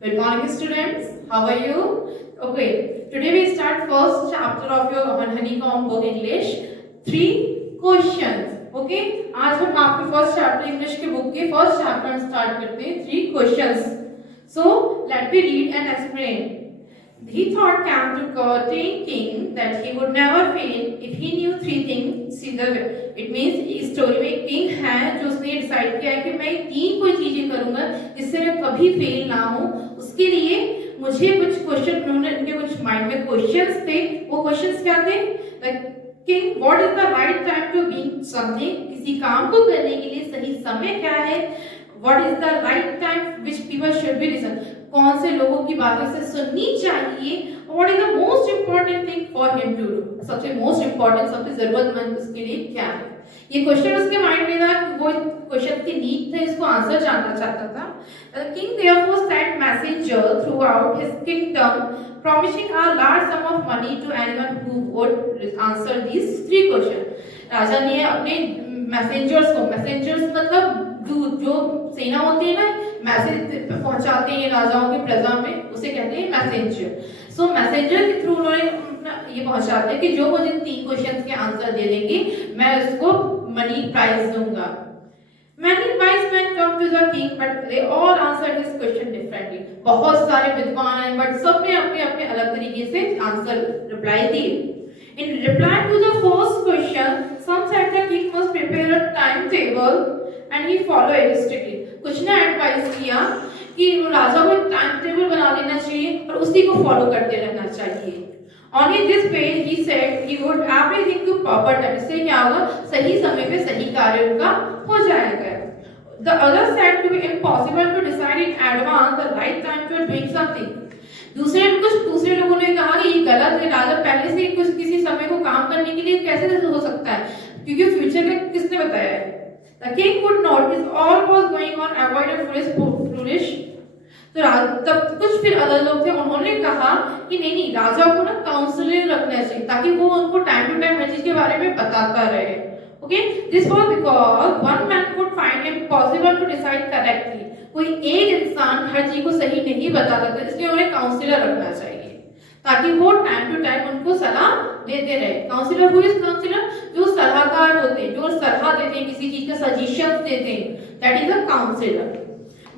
Good morning, students. How are you? Okay, today we start first chapter of your Honeycomb book English. 3 questions. Okay, आज हम आपके first chapter English के book के first chapter start करते हैं 3 questions. So let me read and explain. He thought came to King that he would never fail if he knew 3 things in the way. It means इस story में king है जो उसने decide किया है कि मैं 3 कोई चीजें करूंगा जिससे मैं कभी फेल ना हूं. उसके लिए मुझे कुछ क्वेश्चन, उन्होंने उनके कुछ माइंड में क्वेश्चंस थे. वो क्वेश्चंस क्या थे? King, what is the right time to be something? किसी काम को करने के लिए सही समय क्या है? What is the right time which people should be listen? कौन से लोगों की बातें से सुननी चाहिए? What is the most important thing for him to do? सबसे मोस्ट इंपॉर्टेंट, सबसे जरूरतमंद उसके लिए क्या है? ये क्वेश्चन उसके माइंड में था. वो क्वेश्चन की नीड थे, इसको आंसर जानना चाहता था. The king therefore sent messenger throughout his kingdom, promising a large sum of money to anyone who would answer these 3 questions. राजा ने अपने मैसेंजर्स को, मैसेंजर्स मतलब दूत, जो सेना होती है ना, मैसेज पहुंचाते हैं राजाओं के प्रजा में, उसे कहते हैं मैसेंजर. सो मैसेंजर के थ्रू उन्होंने ये पहुंचाते हैं कि जो मुझे 3 क्वेश्चंस के आंसर दे देंगे मैं उसको मनी प्राइज दूंगा. Many wise men come to the king, but they all answered his question differently. बहुत सारे विद्वान हैं, but सबने अपने अपने अलग तरीके से आंसर रिप्लाई दिए. In reply to the first question, some said the king must prepare a timetable and he follow it strictly. कुछ ने एडवाइस किया कि राजा को टाइम टेबल बना लेना चाहिए और उसी को फॉलो करते रहना चाहिए. Only this way he said he would everything to proper time. इससे क्या होगा? सही समय पे सही कार्य उनका हो जाएगा. The others said to be impossible to decide in advance the right time for doing something. दूसरे लोगों ने कहा कि ये गलत है. राजा पहले से कुछ किसी समय को काम करने के लिए कैसे हो सकता है, क्योंकि फ्यूचर में किसने बताया है? The king could notice all was going on, avoid foolish. तो तब कुछ फिर अदर लोग थे, उन्होंने कहा कि नहीं, राजा को ना काउंसलर रखना चाहिए ताकि वो उनको टाइम टू टाइम हर चीज के बारे में बताता रहे. Okay, this was because one man could find impossible to decide correctly. कोई एक इंसान हर चीज को सही नहीं बता सकता, इसलिए उन्हें काउंसलर रखना चाहिए ताकि वो टाइम टू टाइम उनको सलाह देते रहे. Counsellor, who is counsellor? जो सलाहकार होते हैं, जो सलाह देते हैं, किसी चीज का सजेशन देते हैं, that is a counsellor.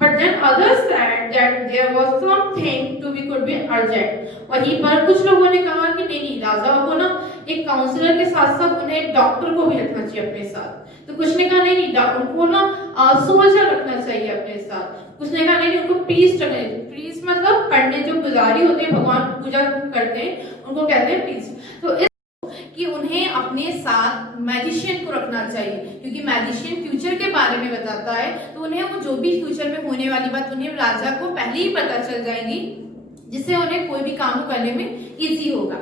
But then others said that there was something to be could be urgent. वहीं पर कुछ लोगों ने कहा कि नहीं, राजा को ना एक काउंसलर के साथ साथ उन्हें एक डॉक्टर को भी रखना चाहिए अपने साथ. तो कुछ ने कहा नहीं, उनको ना सोल्जर रखना चाहिए अपने साथ. कुछ ने कहा नहीं, उनको प्रीस्ट रखना चाहिए. प्रीस्ट मतलब पंडित, जो पुजारी होते हैं, भगवान पूजा करते हैं, उनको कहते हैं प्रीस्ट. तो कि उन्हें अपने साथ मैजिशियन को रखना चाहिए, क्योंकि मैजिशियन फ्यूचर के बारे में बताता है. तो उन्हें वो जो भी फ्यूचर में होने वाली बात उन्हें राजा को पहले ही पता चल जाएगी, जिससे उन्हें कोई भी काम करने में इजी होगा.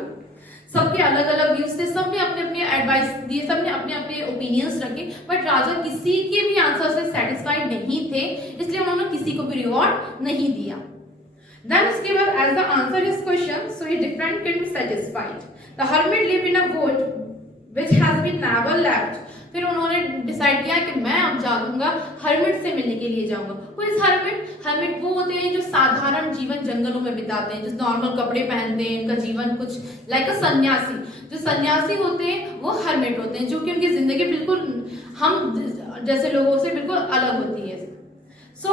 सबके अलग अलग व्यूज थे, सबने अपने अपने एडवाइस दिए, सबने अपने अपने ओपिनियंस रखे, बट राजा किसी के भी आंसर से सेटिस्फाइड नहीं थे, इसलिए उन्होंने किसी को भी रिवॉर्ड नहीं दिया. Then उसके बाद as the answer is question, so a different can be satisfied. The hermit lived in a wood which has been never left. फिर उन्होंने डिसाइड किया कि मैं अब जाऊंगा, हर्मिट से मिलने के लिए जाऊंगा. वो इस हर्मिट वो होते हैं जो साधारण जीवन जंगलों में बिताते हैं, जो नॉर्मल कपड़े पहनते हैं, उनका जीवन कुछ लाइक अ सन्यासी. जो सन्यासी होते हैं वो हर्मिट होते हैं, जो कि उनकी जिंदगी बिल्कुल हम जैसे लोगों से बिल्कुल अलग होती है. So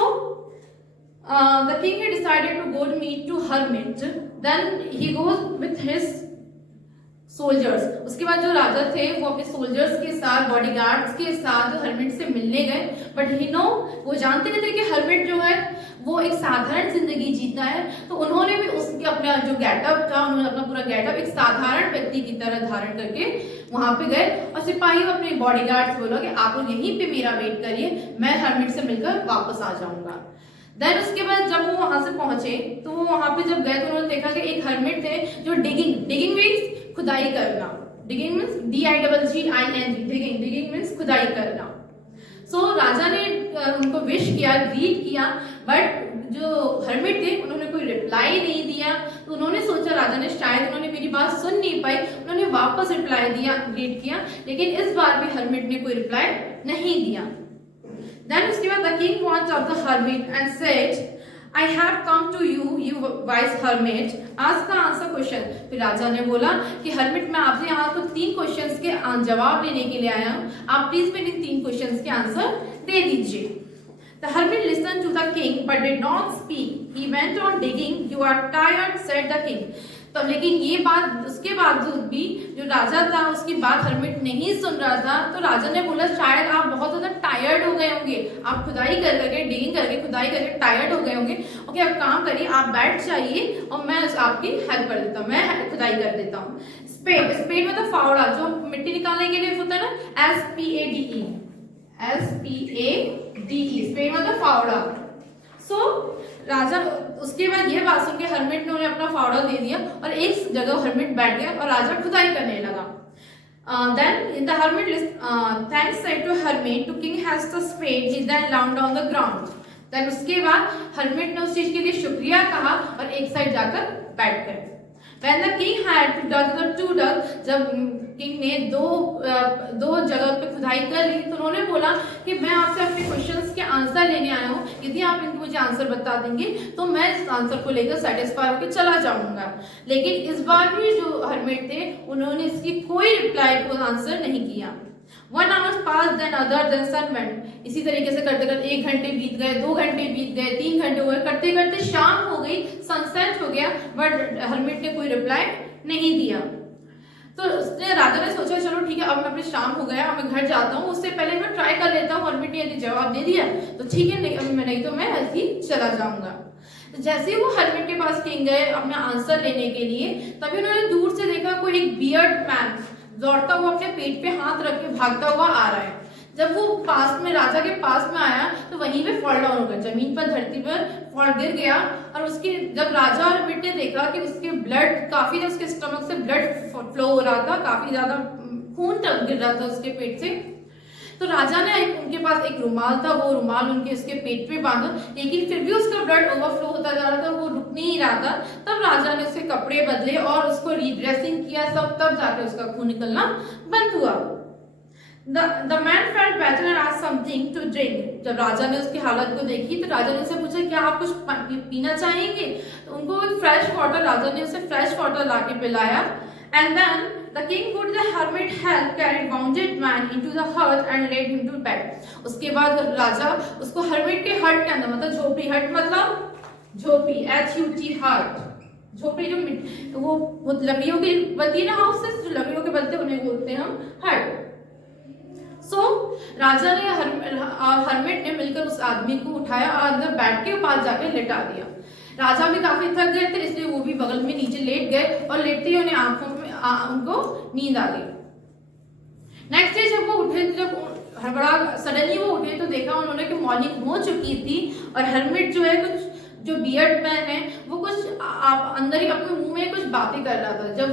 the king had decided to go to meet to hermit. Then he goes with his soldiers. उसके बाद जो राजा थे वो अपने soldiers के साथ, बॉडीगार्ड्स के साथ हर्मिट से मिलने गए. बट ही नो, वो जानते नहीं थे कि हर्मिट जो है वो एक साधारण जिंदगी जीता है. तो उन्होंने भी उसके अपना जो गेटअप था, उन्होंने अपना पूरा गेटअप एक साधारण व्यक्ति की तरह धारण करके वहां पे गए. और सिपाही अपने बॉडीगार्ड्स बोला कि आप लोग यहीं पे मेरा वेट करिए, मैं हर्मिट से मिलकर वापस आ जाऊंगा. देन उसके बाद जब वो वहां से पहुंचे तो वो वहां पे जब गए तो उन्होंने देखा कि एक हर्मिट थे जो डिगिंग मीन्स खुदाई करना. Digging means DIGGING. Digging means खुदाई करना. सो राजा ने उनको विश किया, ग्रीट किया, बट जो हर्मिट थे उन्होंने कोई रिप्लाई नहीं दिया. तो उन्होंने सोचा, राजा ने शायद उन्होंने मेरी बात सुन नहीं पाई, उन्होंने वापस रिप्लाई दिया, ग्रीट किया, लेकिन इस बार भी हर्मिट ने कोई रिप्लाई नहीं दिया. Then उसके बाद the king went out the hermit and said, I have come to you, you wise hermit, ask the answer question. फिर राजा ने बोला कि hermit मैं आपसे यहाँ तो 3 क्वेश्चंस के जवाब लेने के लिए आया हूँ, आप प्लीज मेरे इन 3 क्वेश्चंस के आंसर दे दीजिए. The hermit listened to the king but did not speak. He went on digging. You are tired, said the king. तो लेकिन ये बात उसके बावजूद भी जो राजा था उसकी बात हर्मिट नहीं सुन रहा था. तो राजा ने बोला शायद आप बहुत ज्यादा टायर्ड हो गए होंगे, आप खुदाई कर करके डिगिंग करके खुदाई करके टायर्ड हो गए होंगे. ओके अब काम करिए, आप बैठ जाइए और मैं आपकी हेल्प कर देता हूँ, मैं खुदाई कर देता हूँ. स्पेड, स्पेड मतलब फावड़ा जो मिट्टी निकालने के लिए होता है ना, SPADE, SPADE, स्पेड मतलब फावड़ा. सो राजा उसके बाद यह बात सुन के हर्मिट ने उन्हें अपना फावड़ा दे दिया और एक जगह हर्मिट बैठ गया और राजा खुदाई करने लगा. Then the hermit thanks said to hermit to king has the spade. He then down the ground. Then उसके बाद हर्मिट ने उस चीज के लिए शुक्रिया कहा और एक साइड जाकर बैठ गए. When the king had dug the 2 dug, जब किंग ने दो जगह पे खुदाई कर ली तो उन्होंने बोला कि मैं आपसे अपने क्वेश्चंस के आंसर लेने आया हूँ, यदि आप इनको मुझे आंसर बता देंगे तो मैं इस आंसर को लेकर सेटिस्फाई होकर चला जाऊंगा. लेकिन इस बार भी जो हर्मिट थे उन्होंने इसकी कोई रिप्लाई को आंसर नहीं किया. 1 hour passed, then other, then sun went. इसी तरीके से करते करते 1 घंटे बीत गए, 2 घंटे बीत गए, 3 घंटे हो गए, करते करते शाम हो गई, सनसेट हो गया, बट हर्मिट ने कोई रिप्लाई नहीं दिया. तो उसने राजा ने सोचा चलो ठीक है अब मैं अपने शाम हो गया, अब मैं घर जाता हूँ, उससे पहले मैं ट्राई कर लेता हूँ. हर्मिट ने यदि जवाब दे दिया तो ठीक है, नहीं तो मैं ऐसे ही चला जाऊंगा. जैसे ही वो हर्मिट के पास किंग गए अपना आंसर लेने के लिए, तभी उन्होंने दूर से देखा कोई एक बियर्ड मैन दौड़ता हुआ अपने पेट पे हाथ रख के भागता हुआ आ रहा है. जब वो पास में राजा के पास में आया तो वहीं पे फॉल डाउन हो गया, जमीन पर धरती पर फॉल गिर गया. और उसके जब राजा और हर्मिट ने देखा कि उसके ब्लड काफी, उसके स्टमक से ब्लड फ्लो हो रहा था, काफी ज्यादा खून गिर रहा था उसके पेट से, तो राजा ने उनके पास एक रुमाल था, वो रुमाल उनके उसके पेट पे बांधा, लेकिन फिर भी उसका ब्लड ओवरफ्लो होता जा रहा था, वो रुक नहीं रहा था. तब राजा ने उसके कपड़े बदले और उसको रीड्रेसिंग किया सब, तब जाके उसका खून निकलना बंद हुआ. The man felt better and asked something to drink. जब राजा ने उसकी हालत को देखी तो राजा ने उससे पूछा क्या आप कुछ पीना चाहेंगे. तो उनको फ्रेश वाटर, राजा ने उसे फ्रेश वाटर ला के पिलाया. And then the king put the hermit help carried wounded man into the hut and laid him to bed. उसके बाद राजा उसको हर्मिट के हट के अंदर, मतलब झोपड़ी, हट मतलब झोपड़ी, HUT हट, झोपड़ी जो वो लकड़ियों की बनती है ना, हाउसेस जो लकड़ियों के बनते हैं उन्हें बोलते हैं हम हट. सो राजा ने हर्मिट ने मिलकर उस आदमी को उठाया और अंदर बेड के पास जाकर लेटा दिया. राजा भी काफी थक गए थे इसलिए वो भी बगल में नीचे लेट गए और लेटते ही उन्हें आंखों में उनको नींद आ गई. नेक्स्ट डे जब वो उठे, जब हड़बड़ा सडनली वो उठे तो देखा उन्होंने कि मॉर्निंग हो चुकी थी और हर्मिट जो है कुछ, जो बियर्ड मैन है वो कुछ अंदर ही अपने मुंह में कुछ बातें कर रहा था. जब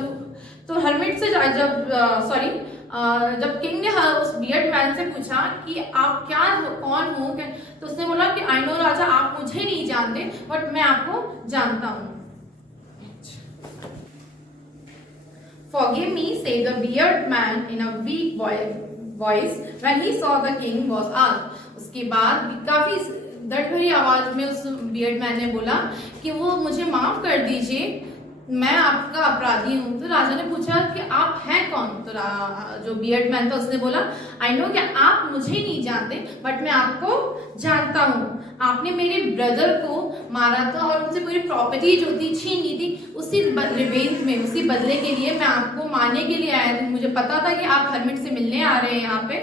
तो हर्मिट से जब किंग ने उस बियर्ड मैन से पूछा कि आप क्या कौन हो, तो उसने बोला कि आई नो राजा, आप मुझे नहीं जानते बट मैं आपको जानता हूँ. Forgive me, said the bearded man in a weak voice when he saw the king was asked. उसके बाद काफी दर्द भरी आवाज में उस बियर्ड मैन ने बोला कि वो मुझे माफ कर दीजिए, मैं आपका अपराधी हूँ. तो राजा ने पूछा कि आप हैं कौन. तो जो बियर्ड मैन था उसने बोला आई नो कि आप मुझे नहीं जानते बट मैं आपको जानता हूँ. आपने मेरे ब्रदर को मारा था और उनसे पूरी प्रॉपर्टी जो थी छीन ली थी, उसी रिवेंज में, उसी बदले के लिए मैं आपको मारने के लिए आया था. मुझे पता था कि आप हर्मिट से मिलने आ रहे हैं यहाँ पे,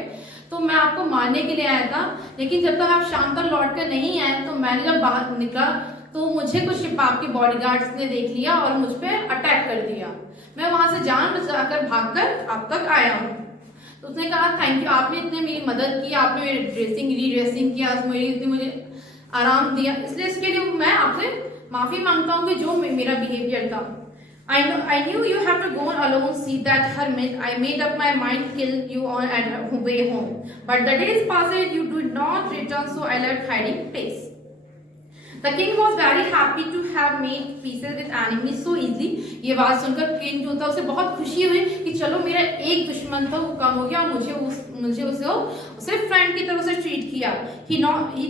तो मैं आपको मारने के लिए आया था. लेकिन जब तक आप शाम तक लौट कर नहीं आए तो मैंने जब बाहर निकला तो मुझे कुछ आपके बॉडीगार्ड्स ने देख लिया और मुझ पे अटैक कर दिया. मैं वहां से जान बचाकर भागकर आप तक आया हूँ. तो उसने कहा थैंक यू, आपने इतने मेरी मदद की, आपने मेरी रीड्रेसिंग किया, मुझे आराम दिया, इसलिए इसके लिए मैं आपसे माफी मांगता हूँ कि जो मेरा बिहेवियर था. I knew you have to go alone, see that hermit. I made up my mind to kill you on at way home. But the days passed, you did not return, so I left hiding place. The king was very happy to have made peace with enemies so easily. ये बात सुनकर king जो था उसे बहुत खुशी हुई कि चलो मेरा एक दुश्मन था वो कम हो गया, मुझे उसे फ्रेंड की तरह से ट्रीट किया। he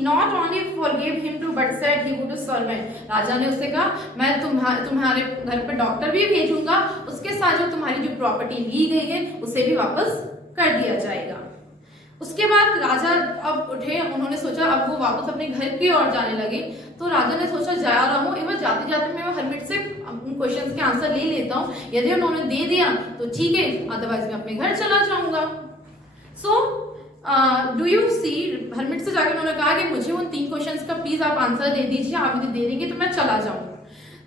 not only forgave him to but said he would servant। राजा ने उससे कहा मैं तुम्हारे घर पे डॉक्टर भी भेजूंगा, उसके साथ जो तुम्हारी जो प्रॉपर्टी ली गई है उसे भी वापस कर दिया जाएगा। उसके बाद राजा अब उठे, उन्होंने सोचा अब वो वापस अपने घर की ओर जाने लगे। तो राजा ने सोचा जा रहा हूँ, एक बार जाते जाते मैं हरमिट से क्वेश्चंस के आंसर ले लेता हूँ, यदि उन्होंने दे दिया तो ठीक है, अदरवाइज मैं अपने घर चला जाऊंगा। So do you see, hermit से जाकर उन्होंने कहा कि मुझे उन 3 क्वेश्चंस का प्लीज आप आंसर दे दीजिए, आप मुझे दे देंगे तो मैं चला जाऊंगा।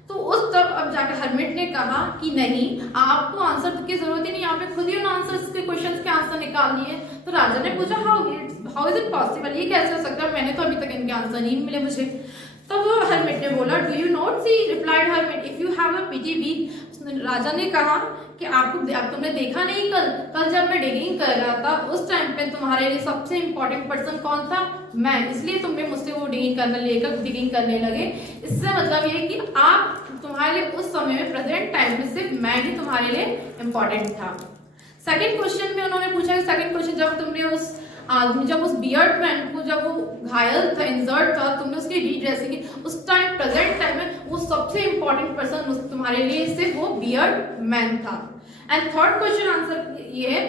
तो उस तब अब जाकर हरमिट ने कहा कि नहीं, आपको आंसर की जरूरत ही नहीं, आप खुद ही उन आंसर्स के क्वेश्चंस के आंसर निकाल लिए। तो राजा ने पूछा हाउ इज इट पॉसिबल, ये कैसे हो सकता है, मैंने तो अभी तक इनके आंसर नहीं मिले मुझे। तो वो हरमिट ने बोला do you not see, replied hermit, if you have a pity weak. राजा ने कहा कि तुमने देखा नहीं, कल जब मैं डिगिंग कर रहा था उस टाइम पे तुम्हारे लिए सबसे इंपॉर्टेंट पर्सन कौन था, मैं, इसलिए तुमने मुझसे वो डिगिंग करने लगे। इससे मतलब ये कि तुम्हारे लिए उस समय में प्रेजेंट टाइम में सिर्फ मैं ही तुम्हारे लिए इंपॉर्टेंट था। सेकंड क्वेश्चन में उन्होंने पूछा, सेकंड क्वेश्चन जब तुमने उस आदमी, जब उस बियर्ड मैन को, जब वो घायल था, इंजर्ड था, तुमने उसकी रीड्रेसिंग की, उस टाइम प्रेजेंट टाइम में वो सबसे इंपॉर्टेंट पर्सन तुम्हारे लिए सिर्फ वो बियर्ड मैन था। एंड थर्ड क्वेश्चन आंसर ये,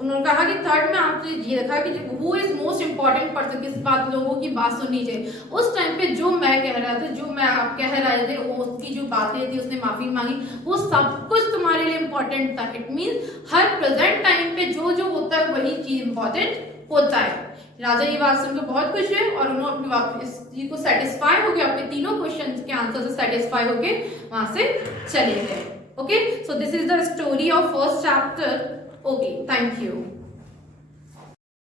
उन्होंने कहा कि थर्ड में आपने ये रखा कि who is most important person, किस बात, लोगों की बात सुननी चाहिए। उस टाइम पे जो मैं कह रहा था, जो मैं आप कह रहे थे, उसकी जो बातें थी, उसने माफी मांगी, वो सब कुछ तुम्हारे लिए इंपॉर्टेंट था। It means her present time पे जो जो होता है वही चीज इंपॉर्टेंट होता है। राजा ये बात सुनकर बहुत खुश हुए और उन्होंने अपनी इस चीज को सेटिस्फाई हो गया, अपने तीनों क्वेश्चन के आंसर से सेटिस्फाई होके वहां से चले गए। Okay, so this is the story of first chapter. Okay, thank you.